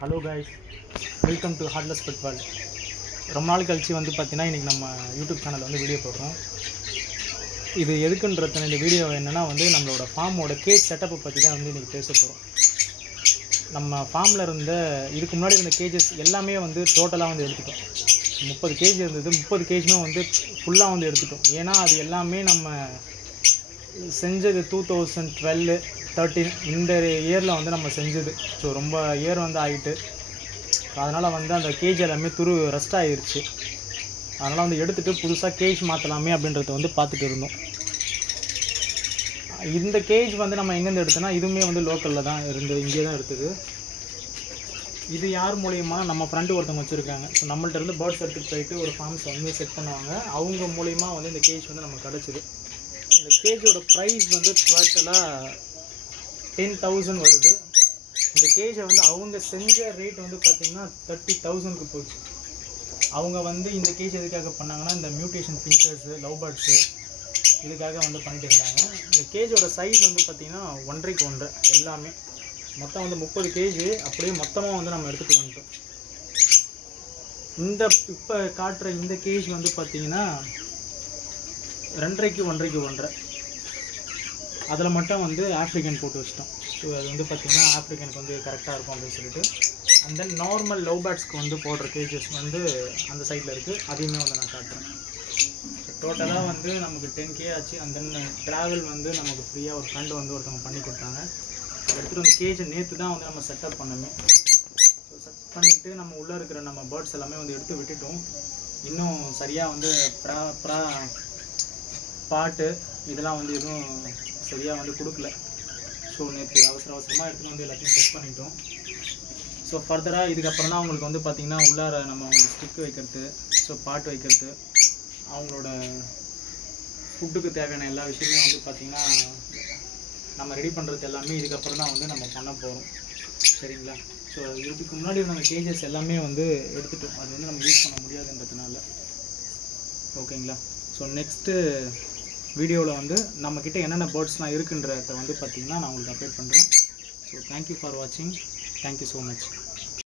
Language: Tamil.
Hello guys, welcome to heartless bed world. ரொம்ப நாள் கழிச்சு வந்து பார்த்தீங்கன்னா இன்றைக்கி நம்ம யூடியூப் சேனலில் வந்து வீடியோ போடுறோம். இது எதுக்குன்றது இந்த வீடியோ என்னென்னா வந்து நம்மளோட ஃபார்மோட கேஜ் செட்டப்பை பற்றி தான் வந்து இன்றைக்கி பேச போகிறோம். நம்ம ஃபார்மில் இருந்த இதுக்கு முன்னாடி இருந்த கேஜஸ் எல்லாமே வந்து டோட்டலாக வந்து எடுத்துட்டோம். 30 கேஜ் இருந்தது, 30 கேஜுமே வந்து ஃபுல்லாக வந்து எடுத்துட்டோம். ஏன்னா அது எல்லாமே நம்ம செஞ்சது 2012-13 இந்த இயரில் வந்து நம்ம செஞ்சது. ஸோ ரொம்ப இயர் வந்து ஆகிட்டு, அதனால் வந்து அந்த கேஜ் எல்லாமே ரஸ்ட் ஆகிருச்சு. அதனால் வந்து எடுத்துகிட்டு புதுசாக கேஜ் மாற்றலாமே அப்படின்றத வந்து பார்த்துட்டு இருந்தோம். இந்த கேஜ் வந்து நம்ம எங்கேருந்து எடுத்தோன்னா இதுவுமே வந்து லோக்கலில் தான் இங்கே தான் எடுத்தது. இது யார் மூலியமாக நம்ம ஃப்ரெண்டு ஒருத்தவங்க வச்சுருக்காங்க. ஸோ நம்மள்ட்ட இருந்து பேர்ட்ஸ் எடுத்துகிட்டு போயிட்டு ஒரு ஃபார்ம்ஸ் வந்து செட் பண்ணுவாங்க. அவங்க மூலிமா வந்து இந்த கேஜ் வந்து நமக்கு கிடச்சிது. இந்த கேஜோட ப்ரைஸ் வந்து டோட்டலாக 10,000 வருது. இந்த கேஜை வந்து அவங்க செஞ்ச ரேட் வந்து பார்த்திங்கன்னா 30,000க்கு போச்சு. அவங்க வந்து இந்த கேஜ் எதுக்காக பண்ணாங்கன்னா இந்த மியூட்டேஷன் பிஞ்சர்ஸு, லவ் பேர்ட்ஸு இதுக்காக வந்து பண்ணிட்டு இருந்தாங்க. இந்த கேஜோட சைஸ் வந்து பார்த்திங்கன்னா 1.5x 1.5 எல்லாமே மொத்தம் வந்து 30 கேஜ் அப்படியே மொத்தமாக வந்து நம்ம எடுத்துகிட்டு வந்துட்டோம். இந்த இப்போ காட்டுற இந்த கேஜ் வந்து பார்த்திங்கன்னா 2.5x 1.5x 1.5 அதில் மட்டும் வந்து ஆஃப்ரிக்கன் போட்டு வச்சிட்டோம். ஸோ அது வந்து பார்த்திங்கன்னா ஆஃப்ரிக்கனுக்கு வந்து கரெக்டாக இருக்கும் அப்படின்னு சொல்லிட்டு. அண்ட் தென் நார்மல் லவ் பேர்ட்ஸ்க்கு வந்து போடுற கேஜஸ் வந்து அந்த சைடில் இருக்குது. அதையுமே வந்து நான் காட்டுறேன். டோட்டலாக வந்து நமக்கு 10K ஆச்சு. அண்ட் தென் ட்ராவல் வந்து நமக்கு ஃப்ரீயாக ஒரு ஃப்ரெண்டு வந்து ஒருத்தவங்க பண்ணி கொடுத்தாங்க. எடுத்துகிட்டு வந்து கேஜை நேற்று தான் வந்து நம்ம செட்டப் பண்ணோமே. ஸோ செட் பண்ணிவிட்டு நம்ம உள்ளே இருக்கிற நம்ம பேர்ட்ஸ் எல்லாமே வந்து எடுத்து விட்டுட்டோம். இன்னும் சரியாக வந்து பாட்டு இதெல்லாம் வந்து எதுவும் சரியாக வந்து கொடுக்கல. ஸோ நேற்று அவசரமாக எடுத்துகிட்டு வந்து எல்லாத்தையும் செட் பண்ணிட்டோம். ஸோ ஃபர்தராக இதுக்கப்புறம் தான் அவங்களுக்கு வந்து பார்த்திங்கன்னா உள்ளார நம்ம அவங்களுக்கு ஸ்டிக் வைக்கிறது, ஸோ பாட்டு வைக்கிறது, அவங்களோட ஃபுட்டுக்கு தேவையான எல்லா விஷயமே வந்து பார்த்திங்கன்னா நம்ம ரெடி பண்ணுறது எல்லாமே இதுக்கப்புறம் தான் வந்து நம்ம பண்ண போகிறோம். சரிங்களா? ஸோ இதுக்கு முன்னாடி நம்ம கேஜஸ் எல்லாமே வந்து எடுத்துட்டோம். அது வந்து நம்ம யூஸ் பண்ண முடியாதுன்றதுனால. ஓகேங்களா? ஸோ நெக்ஸ்ட்டு வீடியோவில் வந்து நம்மக்கிட்ட என்னென்ன பேர்ட்ஸ்லாம் இருக்குன்றத வந்து பார்த்திங்கன்னா நான் உங்களுக்கு அப்டேட் பண்ணுறேன். ஸோ தேங்க்யூ ஃபார் வாட்சிங். Thank you so much.